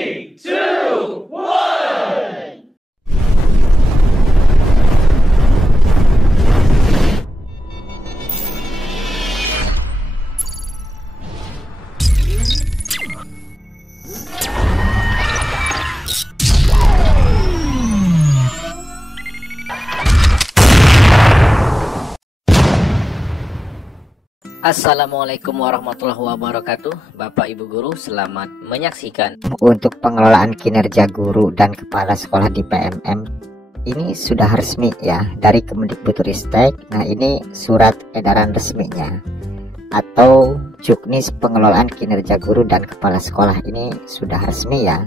3, 2, 1. Assalamualaikum warahmatullahi wabarakatuh. Bapak Ibu Guru, selamat menyaksikan. Untuk pengelolaan kinerja guru dan kepala sekolah di PMM ini sudah resmi ya dari Kemendikbudristek. Nah, ini surat edaran resminya atau Juknis pengelolaan kinerja guru dan kepala sekolah ini sudah resmi ya.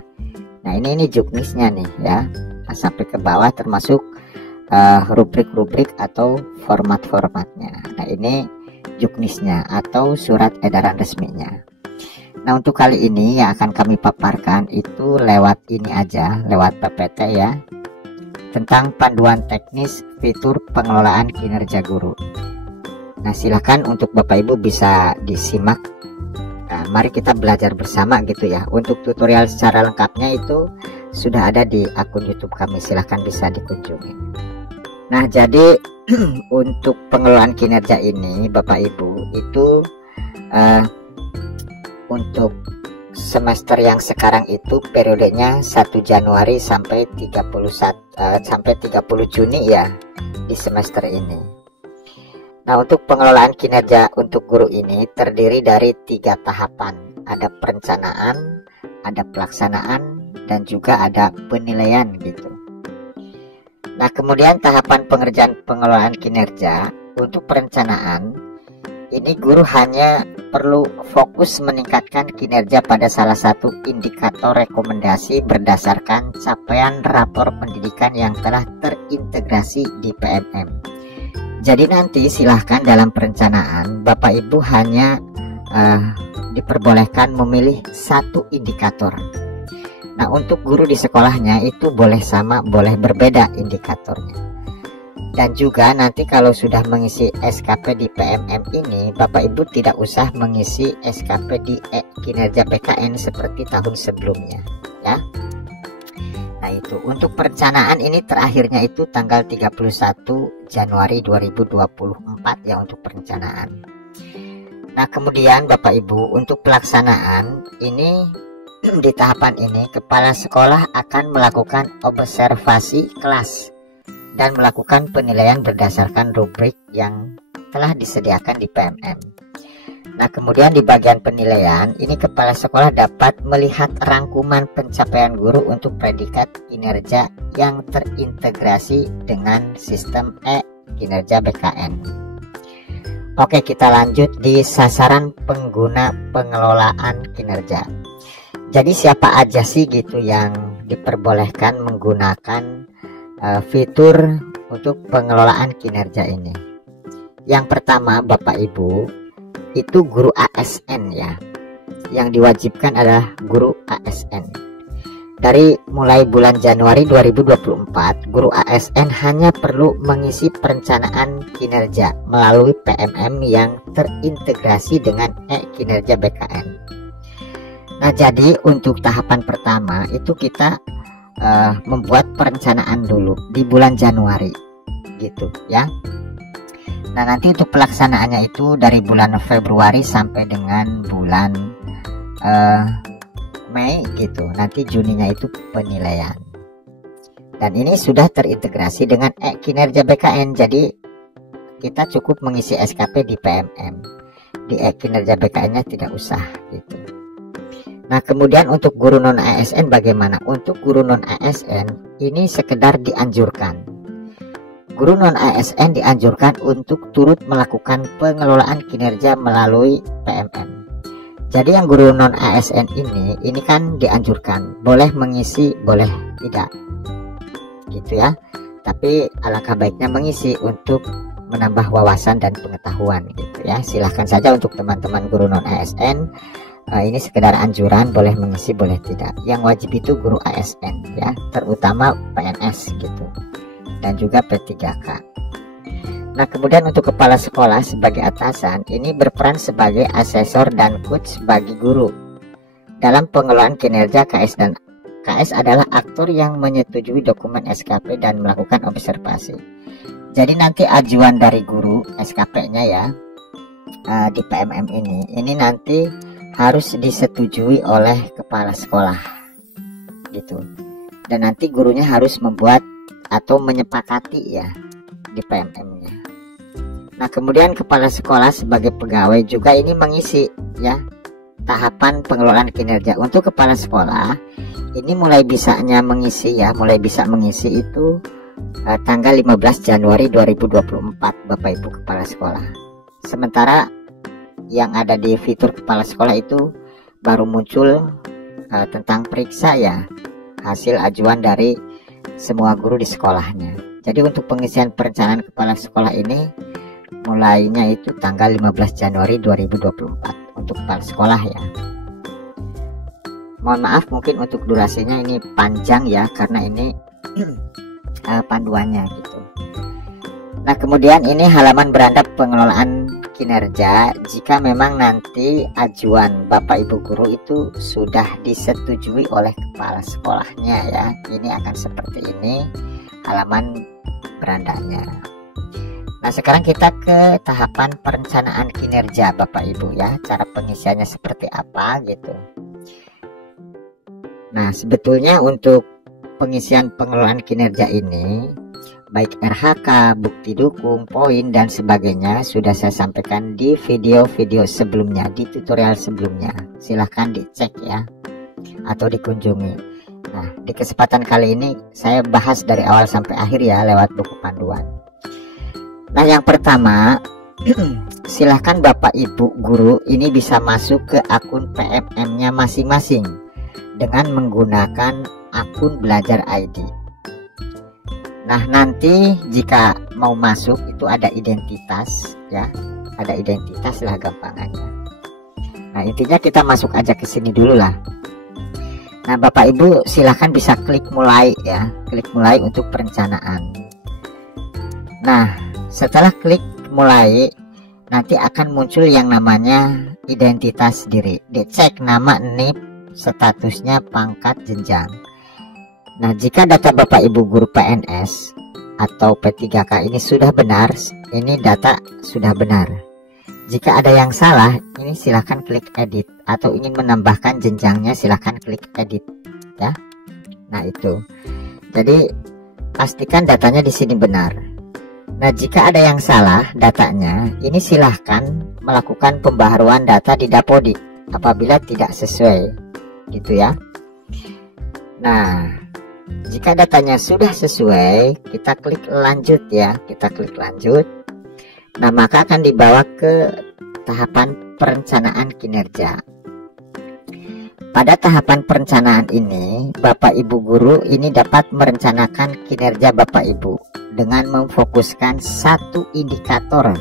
Nah, ini juknisnya nih ya. Nah, sampai ke bawah termasuk rubrik-rubrik atau format-formatnya. Nah, ini juknisnya atau surat edaran resminya. Nah, untuk kali ini yang akan kami paparkan itu lewat ini aja, lewat PPT ya, tentang panduan teknis fitur pengelolaan kinerja guru. Nah, silakan untuk Bapak Ibu bisa disimak. Nah, mari kita belajar bersama gitu ya. Untuk tutorial secara lengkapnya itu sudah ada di akun YouTube kami, silahkan bisa dikunjungi. Nah, jadi untuk pengelolaan kinerja ini Bapak Ibu itu untuk semester yang sekarang itu periodenya 1 Januari sampai 30 Juni ya di semester ini. Nah, untuk pengelolaan kinerja untuk guru ini terdiri dari 3 tahapan. Ada perencanaan, ada pelaksanaan, dan juga ada penilaian gitu. Nah, kemudian tahapan pengerjaan pengelolaan kinerja untuk perencanaan ini guru hanya perlu fokus meningkatkan kinerja pada salah satu indikator rekomendasi berdasarkan capaian rapor pendidikan yang telah terintegrasi di PMM. Jadi nanti silahkan dalam perencanaan Bapak Ibu hanya diperbolehkan memilih satu indikator. Nah, untuk guru di sekolahnya itu boleh sama, boleh berbeda indikatornya. Dan juga nanti kalau sudah mengisi SKP di PMM ini, Bapak Ibu tidak usah mengisi SKP di kinerja BKN seperti tahun sebelumnya ya. Nah, itu untuk perencanaan ini terakhirnya itu tanggal 31 Januari 2024 ya untuk perencanaan. Nah, kemudian Bapak Ibu untuk pelaksanaan ini di tahapan ini kepala sekolah akan melakukan observasi kelas dan melakukan penilaian berdasarkan rubrik yang telah disediakan di PMM. Nah, kemudian di bagian penilaian ini kepala sekolah dapat melihat rangkuman pencapaian guru untuk predikat kinerja yang terintegrasi dengan sistem kinerja BKN. Oke, kita lanjut di sasaran pengguna pengelolaan kinerja. Jadi siapa aja sih gitu yang diperbolehkan menggunakan fitur untuk pengelolaan kinerja ini? Yang pertama Bapak Ibu itu guru ASN ya. Yang diwajibkan adalah guru ASN. Dari mulai bulan Januari 2024, guru ASN hanya perlu mengisi perencanaan kinerja melalui PMM yang terintegrasi dengan kinerja BKN. Nah, jadi untuk tahapan pertama itu kita membuat perencanaan dulu di bulan Januari gitu ya. Nah, nanti untuk pelaksanaannya itu dari bulan Februari sampai dengan bulan Mei gitu. Nanti Juninya itu penilaian. Dan ini sudah terintegrasi dengan kinerja BKN. Jadi kita cukup mengisi SKP di PMM. Di kinerja BKN-nya tidak usah gitu. Nah, kemudian untuk guru non ASN bagaimana? Untuk guru non ASN ini sekedar dianjurkan. Guru non ASN dianjurkan untuk turut melakukan pengelolaan kinerja melalui PMM. Jadi yang guru non ASN ini kan dianjurkan, boleh mengisi, boleh tidak. Gitu ya. Tapi alangkah baiknya mengisi untuk menambah wawasan dan pengetahuan gitu ya. Silahkan saja untuk teman-teman guru non ASN. Ini sekedar anjuran, boleh mengisi boleh tidak. Yang wajib itu guru ASN ya, terutama PNS gitu, dan juga P3K. Nah, kemudian untuk kepala sekolah sebagai atasan ini berperan sebagai asesor dan coach bagi guru dalam pengelolaan kinerja KS, dan KS adalah aktor yang menyetujui dokumen SKP dan melakukan observasi. Jadi nanti ajuan dari guru SKP-nya ya di PMM ini nanti harus disetujui oleh kepala sekolah gitu. Dan nanti gurunya harus membuat atau menyepakati ya di PMM-nya. Nah, kemudian kepala sekolah sebagai pegawai juga ini mengisi ya tahapan pengelolaan kinerja. Untuk kepala sekolah ini mulai bisa mengisi itu tanggal 15 Januari 2024 Bapak Ibu kepala sekolah. Sementara yang ada di fitur kepala sekolah itu baru muncul tentang periksa ya hasil ajuan dari semua guru di sekolahnya. Jadi untuk pengisian perencanaan kepala sekolah ini mulainya itu tanggal 15 Januari 2024 untuk kepala sekolah ya. Mohon maaf mungkin untuk durasinya ini panjang ya, karena ini panduannya gitu. Nah, kemudian ini halaman beranda pengelolaan kinerja. Jika memang nanti ajuan Bapak Ibu guru itu sudah disetujui oleh kepala sekolahnya ya, ini akan seperti ini halaman berandanya. Nah, sekarang kita ke tahapan perencanaan kinerja Bapak Ibu ya, cara pengisiannya seperti apa gitu. Nah, sebetulnya untuk pengisian pengelolaan kinerja ini baik RHK, bukti dukung, poin dan sebagainya sudah saya sampaikan di video-video sebelumnya, di tutorial sebelumnya. Silahkan dicek ya atau dikunjungi. Nah, di kesempatan kali ini saya bahas dari awal sampai akhir ya lewat buku panduan. Nah, yang pertama silahkan Bapak Ibu guru ini bisa masuk ke akun PMM-nya masing-masing dengan menggunakan akun Belajar ID. Nah, nanti jika mau masuk itu ada identitas ya, ada identitas lah gampangannya. Nah, intinya kita masuk aja ke sini dulu lah. Nah, Bapak Ibu silahkan bisa klik mulai ya, klik mulai untuk perencanaan. Nah, setelah klik mulai nanti akan muncul yang namanya identitas diri. Dicek nama, NIP, statusnya, pangkat, jenjang. Nah, jika data Bapak Ibu guru PNS atau P3K ini sudah benar, ini data sudah benar. Jika ada yang salah, ini silahkan klik edit, atau ingin menambahkan jenjangnya silahkan klik edit ya. Nah, itu. Jadi pastikan datanya di sini benar. Nah, jika ada yang salah datanya, ini silahkan melakukan pembaharuan data di Dapodik apabila tidak sesuai gitu ya. Nah, jika datanya sudah sesuai, kita klik lanjut ya, kita klik lanjut. Nah, maka akan dibawa ke tahapan perencanaan kinerja. Pada tahapan perencanaan ini, Bapak Ibu guru ini dapat merencanakan kinerja Bapak Ibu dengan memfokuskan satu indikator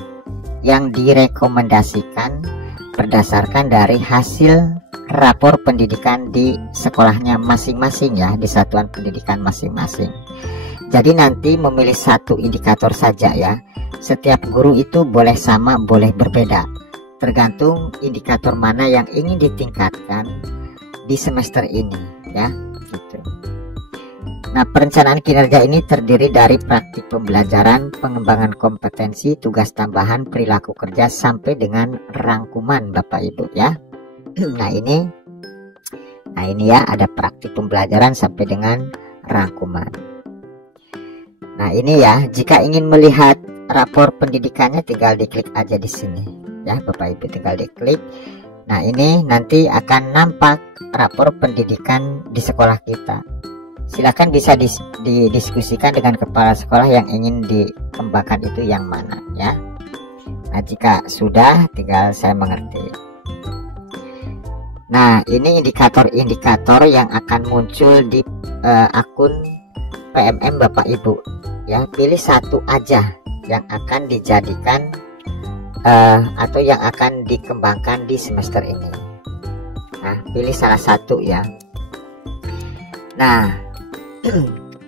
yang direkomendasikan berdasarkan dari hasil rapor pendidikan di sekolahnya masing-masing ya, di satuan pendidikan masing-masing. Jadi nanti memilih satu indikator saja ya. Setiap guru itu boleh sama, boleh berbeda, tergantung indikator mana yang ingin ditingkatkan di semester ini ya gitu. Nah, perencanaan kinerja ini terdiri dari praktik pembelajaran, pengembangan kompetensi, tugas tambahan, perilaku kerja sampai dengan rangkuman Bapak Ibu ya. Nah ini ya ada praktik pembelajaran sampai dengan rangkuman. Nah, ini ya, jika ingin melihat rapor pendidikannya tinggal diklik aja di sini ya Bapak Ibu, tinggal diklik. Nah, ini nanti akan nampak rapor pendidikan di sekolah kita. Silakan bisa didiskusikan dengan kepala sekolah yang ingin dikembangkan itu yang mana ya. Nah, jika sudah tinggal saya mengerti. Nah, ini indikator-indikator yang akan muncul di akun PMM Bapak Ibu ya. Pilih satu aja yang akan dijadikan atau yang akan dikembangkan di semester ini. Nah, pilih salah satu ya. Nah,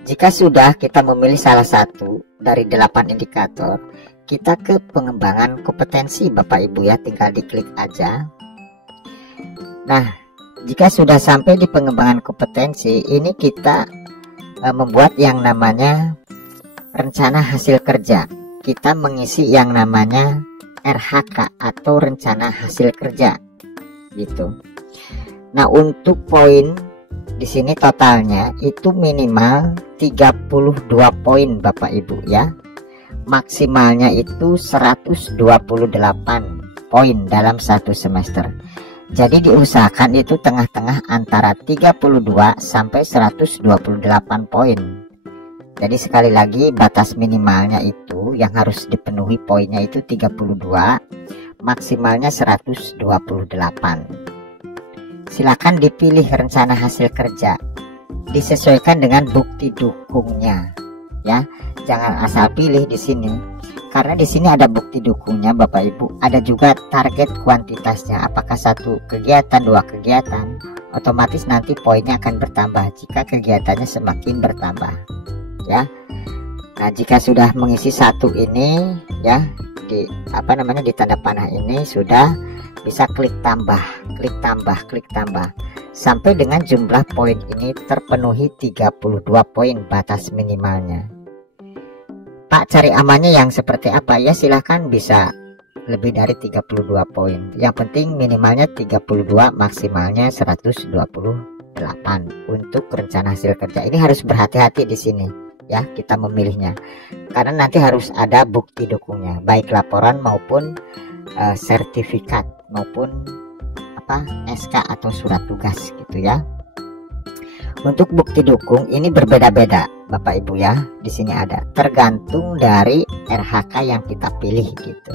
jika sudah kita memilih salah satu dari 8 indikator, kita ke pengembangan kompetensi Bapak Ibu ya, tinggal diklik aja. Nah, jika sudah sampai di pengembangan kompetensi, ini kita membuat yang namanya rencana hasil kerja. Kita mengisi yang namanya RHK atau rencana hasil kerja gitu. Nah, untuk poin di sini totalnya itu minimal 32 poin Bapak Ibu ya. Maksimalnya itu 128 poin dalam satu semester. Jadi diusahakan itu tengah-tengah antara 32 sampai 128 poin. Jadi sekali lagi batas minimalnya itu yang harus dipenuhi poinnya itu 32, maksimalnya 128. Silakan dipilih rencana hasil kerja, disesuaikan dengan bukti dukungnya ya. Jangan asal pilih di sini, karena di sini ada bukti dukungnya Bapak Ibu, ada juga target kuantitasnya, apakah 1 kegiatan, 2 kegiatan, otomatis nanti poinnya akan bertambah jika kegiatannya semakin bertambah ya. Nah, jika sudah mengisi 1 ini ya, di di tanda panah ini sudah bisa klik tambah sampai dengan jumlah poin ini terpenuhi 32 poin batas minimalnya. Pak, cari amannya yang seperti apa ya? Silahkan bisa lebih dari 32 poin. Yang penting minimalnya 32, maksimalnya 128 untuk rencana hasil kerja. Ini harus berhati-hati di sini ya, kita memilihnya. Karena nanti harus ada bukti dukungnya, baik laporan maupun sertifikat maupun SK atau surat tugas gitu ya. Untuk bukti dukung ini berbeda-beda Bapak Ibu ya. Di sini ada tergantung dari RHK yang kita pilih gitu.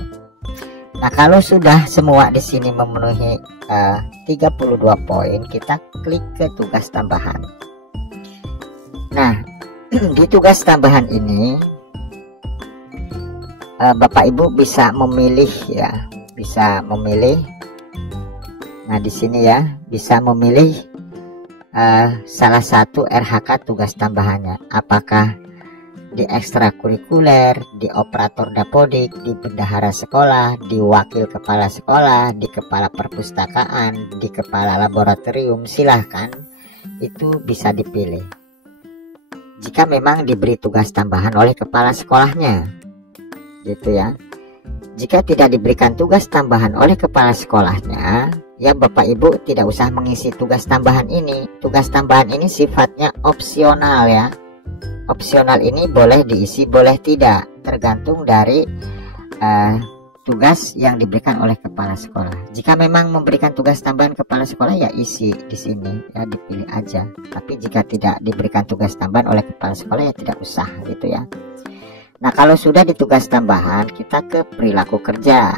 Nah, kalau sudah semua di sini memenuhi 32 poin, kita klik ke tugas tambahan. Nah, di tugas tambahan ini Bapak Ibu bisa memilih ya, bisa memilih. Nah, di sini ya bisa memilih salah satu RHK tugas tambahannya, apakah di ekstrakurikuler, di operator dapodik, di bendahara sekolah, di wakil kepala sekolah, di kepala perpustakaan, di kepala laboratorium. Silahkan itu bisa dipilih jika memang diberi tugas tambahan oleh kepala sekolahnya gitu ya. Jika tidak diberikan tugas tambahan oleh kepala sekolahnya, ya Bapak Ibu tidak usah mengisi tugas tambahan ini. Tugas tambahan ini sifatnya opsional ya. Opsional ini boleh diisi, boleh tidak, tergantung dari tugas yang diberikan oleh kepala sekolah. Jika memang memberikan tugas tambahan kepala sekolah, ya isi di sini ya, dipilih aja. Tapi jika tidak diberikan tugas tambahan oleh kepala sekolah, ya tidak usah gitu ya. Nah, kalau sudah di tugas tambahan, kita ke perilaku kerja.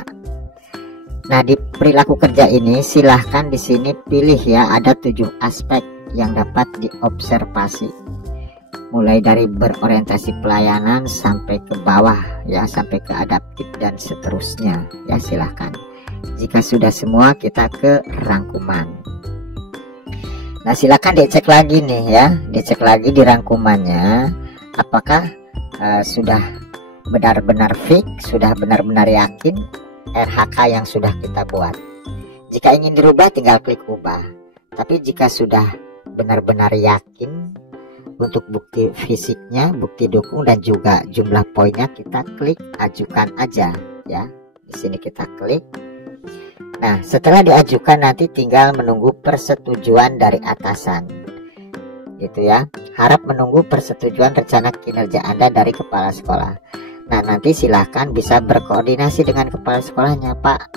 Nah, di perilaku kerja ini silahkan di sini pilih ya, ada 7 aspek yang dapat diobservasi. Mulai dari berorientasi pelayanan sampai ke bawah ya, sampai ke adaptif dan seterusnya ya, silahkan. Jika sudah semua, kita ke rangkuman. Nah, silahkan dicek lagi nih ya, dicek lagi di rangkumannya apakah sudah benar-benar fix, sudah benar-benar yakin RHK yang sudah kita buat. Jika ingin dirubah, tinggal klik ubah. Tapi jika sudah benar-benar yakin untuk bukti fisiknya, bukti dukung dan juga jumlah poinnya, kita klik ajukan aja ya. Di sini kita klik. Nah, setelah diajukan nanti tinggal menunggu persetujuan dari atasan gitu ya. Harap menunggu persetujuan rencana kinerja Anda dari kepala sekolah. Nah, nanti silahkan bisa berkoordinasi dengan kepala sekolahnya. Pak,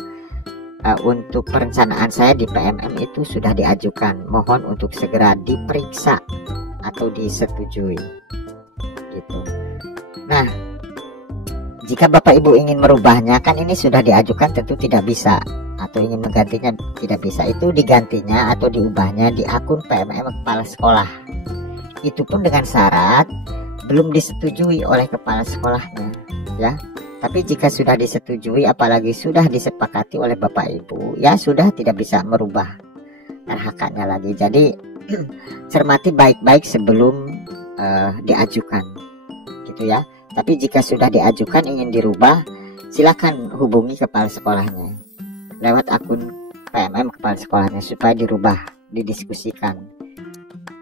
untuk perencanaan saya di PMM itu sudah diajukan, mohon untuk segera diperiksa atau disetujui gitu. Nah, jika Bapak Ibu ingin merubahnya, kan ini sudah diajukan, tentu tidak bisa, atau ingin menggantinya tidak bisa. Itu digantinya atau diubahnya di akun PMM kepala sekolah. Itu pun dengan syarat belum disetujui oleh kepala sekolahnya ya. Tapi jika sudah disetujui, apalagi sudah disepakati oleh Bapak Ibu, ya sudah tidak bisa merubah RHK-nya lagi. Jadi cermati baik-baik sebelum diajukan gitu ya. Tapi jika sudah diajukan ingin dirubah, silakan hubungi kepala sekolahnya lewat akun PMM kepala sekolahnya supaya dirubah didiskusikan.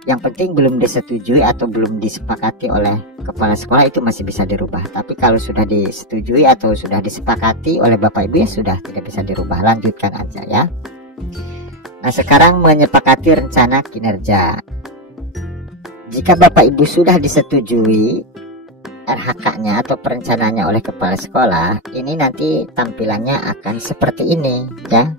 Yang penting belum disetujui atau belum disepakati oleh kepala sekolah itu masih bisa dirubah. Tapi kalau sudah disetujui atau sudah disepakati oleh Bapak Ibu ya sudah tidak bisa dirubah. Lanjutkan aja ya. Nah, sekarang menyepakati rencana kinerja. Jika Bapak Ibu sudah disetujui RHK-nya atau perencanaannya oleh kepala sekolah, ini nanti tampilannya akan seperti ini ya.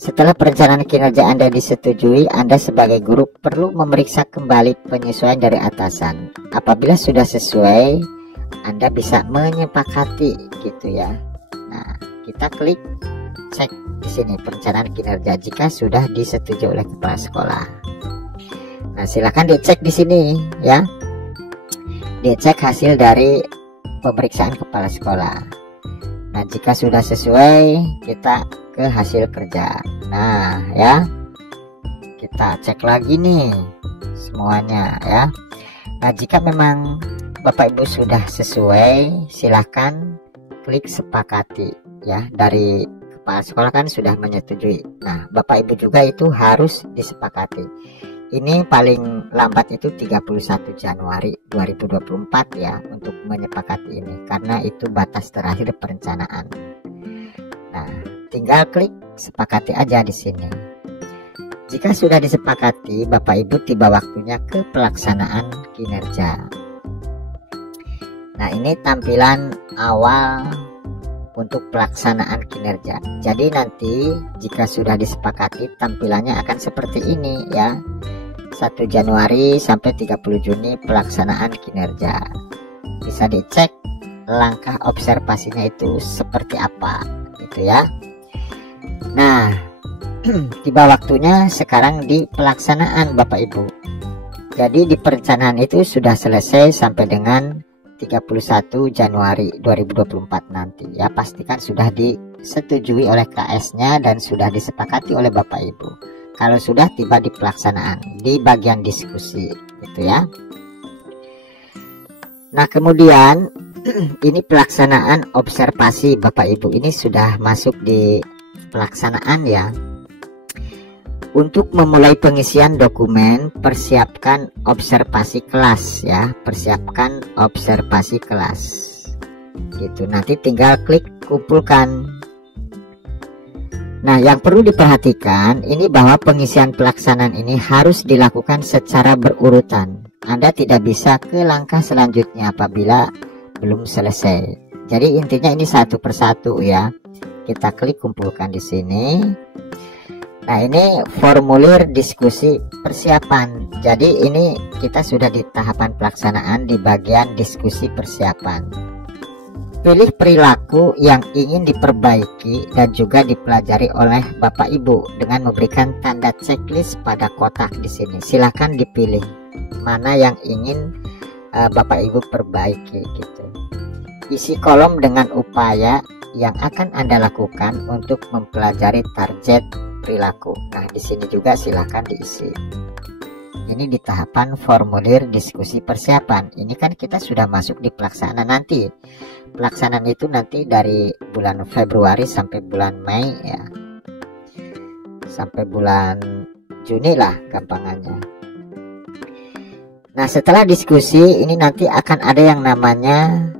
Setelah perencanaan kinerja Anda disetujui, Anda sebagai guru perlu memeriksa kembali penyesuaian dari atasan. Apabila sudah sesuai, Anda bisa menyepakati gitu ya. Nah, kita klik cek di sini perencanaan kinerja jika sudah disetujui oleh kepala sekolah. Nah, silakan dicek di sini ya. Dicek hasil dari pemeriksaan kepala sekolah. Nah, jika sudah sesuai, kita ke hasil kerja. Nah ya, kita cek lagi nih semuanya ya. Nah, jika memang Bapak Ibu sudah sesuai, silahkan klik sepakati ya. Dari kepala sekolah kan sudah menyetujui. Nah, Bapak Ibu juga itu harus disepakati. Ini paling lambat itu 31 Januari 2024 ya untuk menyepakati ini, karena itu batas terakhir perencanaan. Nah, tinggal klik sepakati aja di sini. Jika sudah disepakati, Bapak Ibu tiba waktunya ke pelaksanaan kinerja. Nah, ini tampilan awal untuk pelaksanaan kinerja. Jadi nanti jika sudah disepakati, tampilannya akan seperti ini ya. 1 Januari sampai 30 Juni pelaksanaan kinerja. Bisa dicek langkah observasinya itu seperti apa gitu ya. Nah, tiba waktunya sekarang di pelaksanaan Bapak Ibu. Jadi di perencanaan itu sudah selesai sampai dengan 31 Januari 2024 nanti ya. Pastikan sudah disetujui oleh KS-nya dan sudah disepakati oleh Bapak Ibu. Kalau sudah tiba di pelaksanaan, di bagian diskusi gitu ya. Nah, kemudian ini pelaksanaan observasi Bapak Ibu, ini sudah masuk di pelaksanaan ya. Untuk memulai pengisian dokumen, persiapkan observasi kelas ya, persiapkan observasi kelas gitu. Nanti tinggal klik kumpulkan. Nah, yang perlu diperhatikan ini bahwa pengisian pelaksanaan ini harus dilakukan secara berurutan. Anda tidak bisa ke langkah selanjutnya apabila belum selesai. Jadi intinya ini satu persatu ya. Kita klik kumpulkan di sini. Nah, ini formulir diskusi persiapan. Jadi ini kita sudah di tahapan pelaksanaan di bagian diskusi persiapan. Pilih perilaku yang ingin diperbaiki dan juga dipelajari oleh Bapak Ibu dengan memberikan tanda checklist pada kotak di sini. Silahkan dipilih mana yang ingin Bapak Ibu perbaiki gitu. Isi kolom dengan upaya yang akan Anda lakukan untuk mempelajari target perilaku. Nah, di sini juga silahkan diisi. Ini di tahapan formulir diskusi persiapan. Ini kan kita sudah masuk di pelaksanaan nanti. Pelaksanaan itu nanti dari bulan Februari sampai bulan Mei ya. Sampai bulan Juni lah gampangannya. Nah, setelah diskusi ini nanti akan ada yang namanya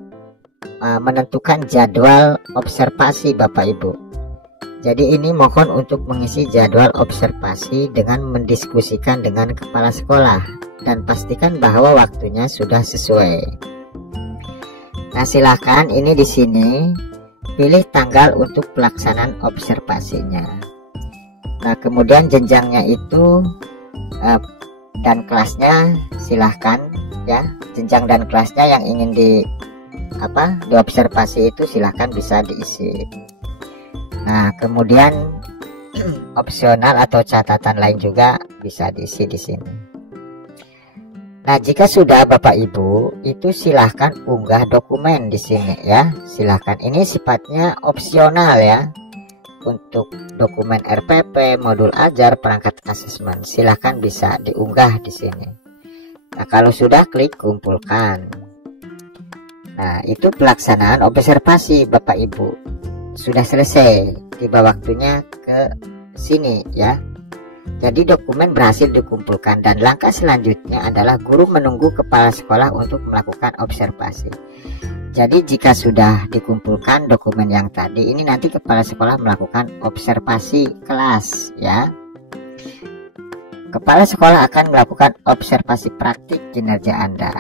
menentukan jadwal observasi Bapak Ibu. Jadi ini mohon untuk mengisi jadwal observasi dengan mendiskusikan dengan kepala sekolah dan pastikan bahwa waktunya sudah sesuai. Nah, silahkan ini di sini pilih tanggal untuk pelaksanaan observasinya. Nah, kemudian jenjangnya itu dan kelasnya silahkan ya, jenjang dan kelasnya yang ingin diobservasi itu silahkan bisa diisi. Nah, kemudian opsional atau catatan lain juga bisa diisi di sini. Nah, jika sudah Bapak Ibu, itu silahkan unggah dokumen di sini ya. Silahkan, ini sifatnya opsional ya. Untuk dokumen RPP, modul ajar, perangkat asesmen, silahkan bisa diunggah di sini. Nah, kalau sudah klik kumpulkan. Nah, itu pelaksanaan observasi Bapak Ibu. Sudah selesai, tiba waktunya ke sini ya. Jadi dokumen berhasil dikumpulkan dan langkah selanjutnya adalah guru menunggu kepala sekolah untuk melakukan observasi. Jadi jika sudah dikumpulkan dokumen yang tadi, ini nanti kepala sekolah melakukan observasi kelas ya. Kepala sekolah akan melakukan observasi praktik kinerja Anda.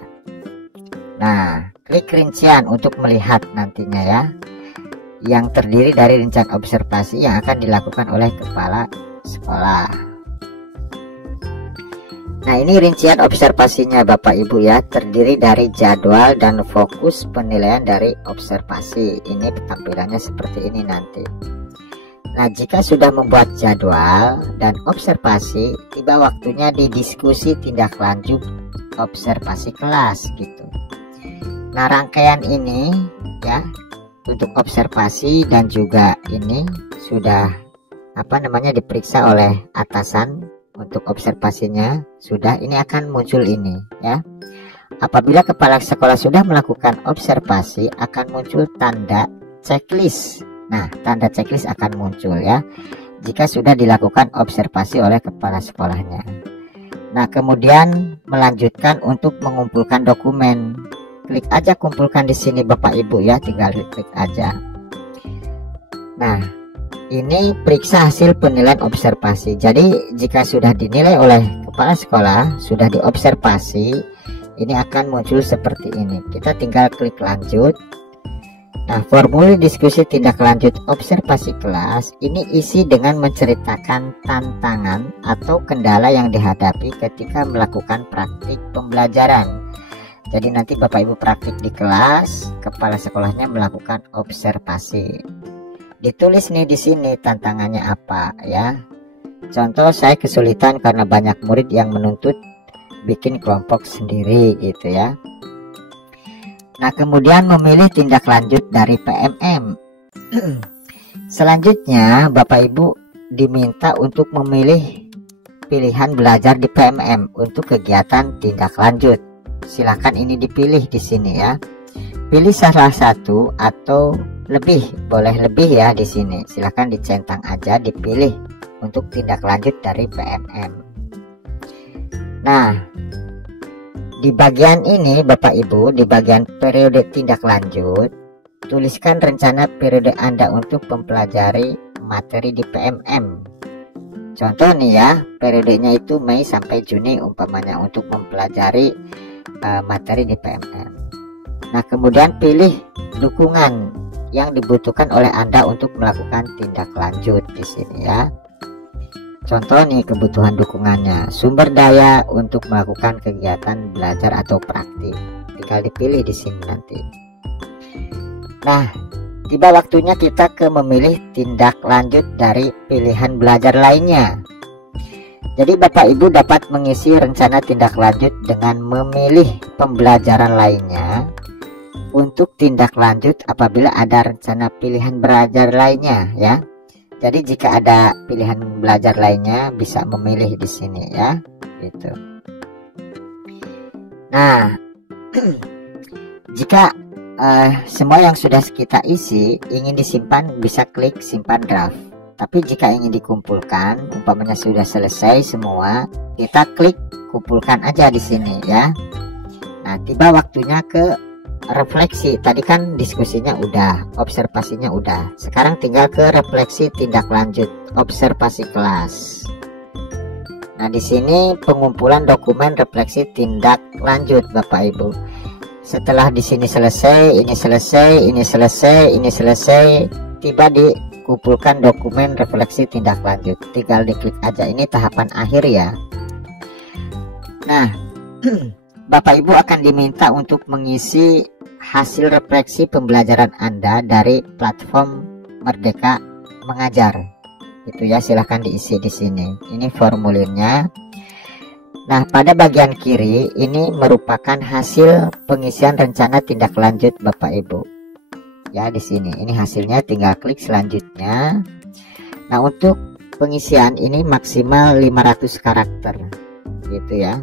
Nah, klik rincian untuk melihat nantinya ya, yang terdiri dari rincian observasi yang akan dilakukan oleh kepala sekolah. Nah, ini rincian observasinya Bapak Ibu ya, terdiri dari jadwal dan fokus penilaian dari observasi. Ini tampilannya seperti ini nanti. Nah, jika sudah membuat jadwal dan observasi, tiba waktunya didiskusi tindak lanjut observasi kelas gitu. Nah, rangkaian ini ya untuk observasi dan juga ini sudah diperiksa oleh atasan. Untuk observasinya sudah, ini akan muncul ini ya. Apabila kepala sekolah sudah melakukan observasi, akan muncul tanda checklist. Nah, tanda checklist akan muncul ya jika sudah dilakukan observasi oleh kepala sekolahnya. Nah, kemudian melanjutkan untuk mengumpulkan dokumen. Klik aja kumpulkan di sini Bapak Ibu ya, tinggal klik aja. Nah, ini periksa hasil penilaian observasi. Jadi jika sudah dinilai oleh kepala sekolah, sudah diobservasi, ini akan muncul seperti ini. Kita tinggal klik lanjut. Nah, formulir diskusi tindak lanjut observasi kelas ini isi dengan menceritakan tantangan atau kendala yang dihadapi ketika melakukan praktik pembelajaran. Jadi nanti Bapak Ibu praktik di kelas, kepala sekolahnya melakukan observasi. Ditulis nih di sini tantangannya apa ya. Contoh, saya kesulitan karena banyak murid yang menuntut bikin kelompok sendiri gitu ya. Nah, kemudian memilih tindak lanjut dari PMM. Selanjutnya Bapak Ibu diminta untuk memilih pilihan belajar di PMM untuk kegiatan tindak lanjut. Silakan ini dipilih di sini ya. Pilih salah satu atau lebih, boleh lebih ya di sini. Silakan dicentang aja, dipilih untuk tindak lanjut dari PMM. Nah, di bagian ini Bapak Ibu, di bagian periode tindak lanjut, tuliskan rencana periode Anda untuk mempelajari materi di PMM. Contoh nih ya, periodenya itu Mei sampai Juni umpamanya untuk mempelajari materi di PMM. Nah, kemudian pilih dukungan yang dibutuhkan oleh Anda untuk melakukan tindak lanjut di sini ya. Contoh nih kebutuhan dukungannya, sumber daya untuk melakukan kegiatan belajar atau praktik. Tinggal dipilih di sini nanti. Nah, tiba waktunya kita ke memilih tindak lanjut dari pilihan belajar lainnya. Jadi Bapak Ibu dapat mengisi rencana tindak lanjut dengan memilih pembelajaran lainnya untuk tindak lanjut apabila ada rencana pilihan belajar lainnya ya. Jadi jika ada pilihan belajar lainnya bisa memilih di sini ya, gitu. Nah, jika semua yang sudah kita isi ingin disimpan, bisa klik simpan draft. Tapi jika ingin dikumpulkan, umpamanya sudah selesai semua, kita klik kumpulkan aja di sini ya. Nah, tiba waktunya ke refleksi. Tadi kan diskusinya udah, observasinya udah. Sekarang tinggal ke refleksi tindak lanjut observasi kelas. Nah, di sini pengumpulan dokumen refleksi tindak lanjut Bapak Ibu. Setelah di sini selesai, ini selesai, ini selesai, ini selesai, tiba dikumpulkan dokumen refleksi tindak lanjut. Tinggal diklik aja, ini tahapan akhir ya. Nah, Bapak Ibu akan diminta untuk mengisi hasil refleksi pembelajaran Anda dari platform Merdeka Mengajar. Itu ya, silahkan diisi di sini. Ini formulirnya. Nah, pada bagian kiri ini merupakan hasil pengisian rencana tindak lanjut Bapak Ibu. Ya, di sini. Ini hasilnya, tinggal klik selanjutnya. Nah, untuk pengisian ini maksimal 500 karakter. Gitu ya.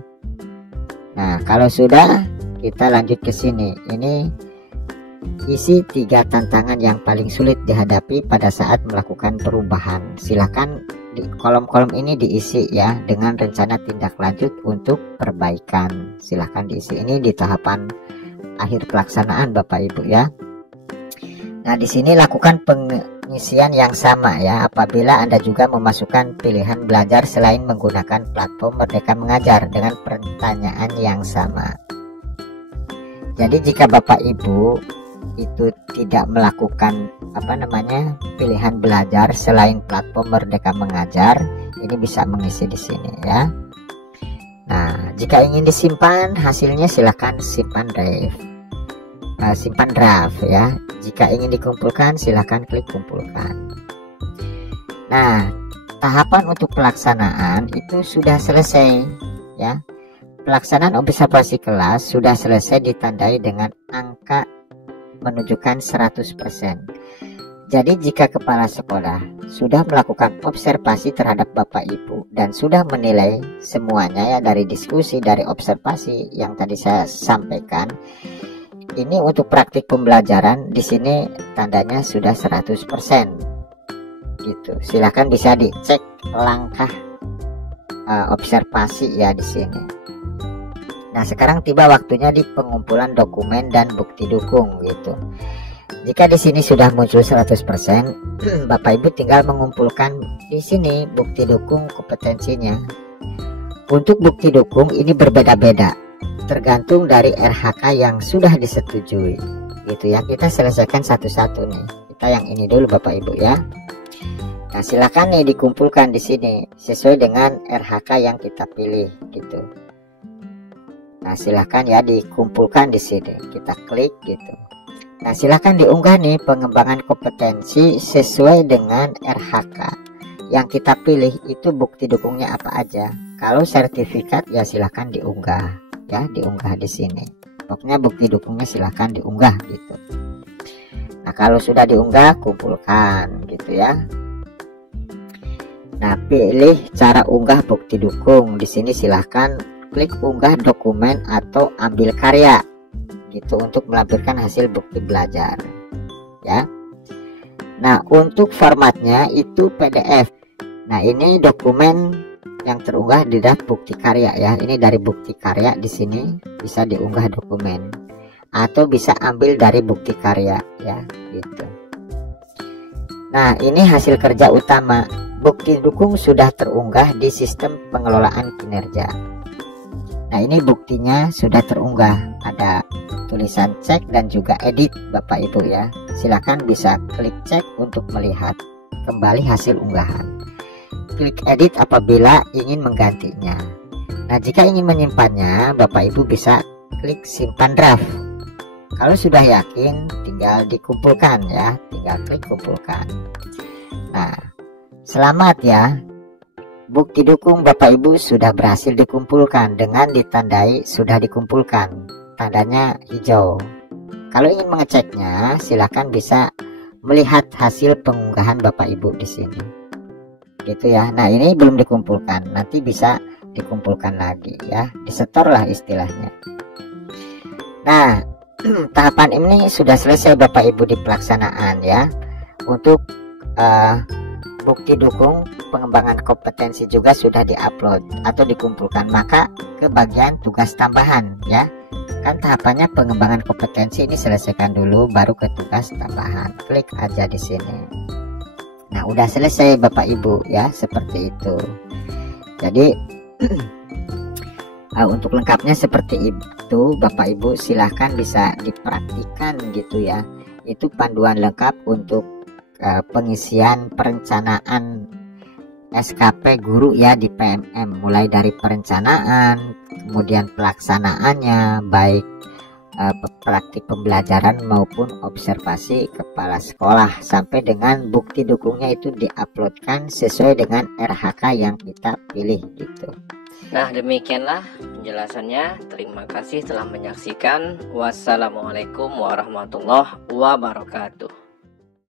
Nah, kalau sudah, kita lanjut ke sini. Ini isi 3 tantangan yang paling sulit dihadapi pada saat melakukan perubahan. Silakan di kolom-kolom ini diisi ya dengan rencana tindak lanjut untuk perbaikan. Silahkan diisi ini di tahapan akhir pelaksanaan Bapak Ibu ya. Nah, di sini lakukan pengisian yang sama ya apabila Anda juga memasukkan pilihan belajar selain menggunakan platform Merdeka Mengajar dengan pertanyaan yang sama. Jadi jika Bapak Ibu itu tidak melakukan pilihan belajar selain platform Merdeka Mengajar, ini bisa mengisi di sini ya. Nah, jika ingin disimpan hasilnya silakan simpan draft ya. Jika ingin dikumpulkan silakan klik kumpulkan. Nah, tahapan untuk pelaksanaan itu sudah selesai ya. Pelaksanaan observasi kelas sudah selesai ditandai dengan angka menunjukkan 100%. Jadi jika kepala sekolah sudah melakukan observasi terhadap Bapak Ibu dan sudah menilai semuanya ya dari diskusi, dari observasi yang tadi saya sampaikan, ini untuk praktik pembelajaran di sini tandanya sudah 100% gitu. Silakan bisa dicek langkah observasi ya di sini. Nah, sekarang tiba waktunya di pengumpulan dokumen dan bukti dukung gitu. Jika di sini sudah muncul 100%, Bapak Ibu tinggal mengumpulkan di sini bukti dukung kompetensinya. Untuk bukti dukung ini berbeda-beda, tergantung dari RHK yang sudah disetujui. Gitu ya. Kita selesaikan satu-satu nih. Kita yang ini dulu Bapak Ibu ya. Nah, silakan nih dikumpulkan di sini sesuai dengan RHK yang kita pilih gitu. Nah, silahkan ya dikumpulkan di sini. Kita klik gitu. Nah, silahkan diunggah nih pengembangan kompetensi sesuai dengan RHK yang kita pilih itu bukti dukungnya apa aja. Kalau sertifikat ya silahkan diunggah ya, diunggah di sini. Pokoknya bukti dukungnya silahkan diunggah gitu. Nah, kalau sudah diunggah kumpulkan gitu ya. Nah, pilih cara unggah bukti dukung. Di sini silahkan klik unggah dokumen atau ambil karya gitu untuk melampirkan hasil bukti belajar ya. Nah, untuk formatnya itu PDF. Nah, ini dokumen yang terunggah di draft bukti karya ya. Ini dari bukti karya di sini bisa diunggah dokumen atau bisa ambil dari bukti karya ya gitu. Nah, ini hasil kerja utama. Bukti dukung sudah terunggah di sistem pengelolaan kinerja. Nah, ini buktinya sudah terunggah, ada tulisan cek dan juga edit Bapak Ibu ya. Silakan bisa klik cek untuk melihat kembali hasil unggahan. Klik edit apabila ingin menggantinya. Nah, jika ingin menyimpannya Bapak Ibu bisa klik simpan draft. Kalau sudah yakin tinggal dikumpulkan ya, tinggal klik kumpulkan. Nah, selamat ya. Bukti dukung Bapak Ibu sudah berhasil dikumpulkan dengan ditandai sudah dikumpulkan. Tandanya hijau. Kalau ingin mengeceknya, silakan bisa melihat hasil pengunggahan Bapak Ibu di sini. Gitu ya. Nah, ini belum dikumpulkan. Nanti bisa dikumpulkan lagi ya. Disetor lah istilahnya. Nah, tahapan ini sudah selesai Bapak Ibu di pelaksanaan ya. Untuk bukti dukung pengembangan kompetensi juga sudah diupload atau dikumpulkan, maka ke bagian tugas tambahan ya. Kan tahapannya pengembangan kompetensi ini selesaikan dulu baru ke tugas tambahan. Klik aja di sini. Nah, udah selesai Bapak Ibu ya, seperti itu. Jadi untuk lengkapnya seperti itu Bapak Ibu, silahkan bisa dipraktikan gitu ya. Itu panduan lengkap untuk pengisian perencanaan SKP guru ya di PMM, mulai dari perencanaan, kemudian pelaksanaannya, baik praktik pembelajaran maupun observasi kepala sekolah, sampai dengan bukti dukungnya itu diuploadkan sesuai dengan RHK yang kita pilih gitu. Nah, demikianlah penjelasannya. Terima kasih telah menyaksikan. Wassalamualaikum warahmatullahi wabarakatuh.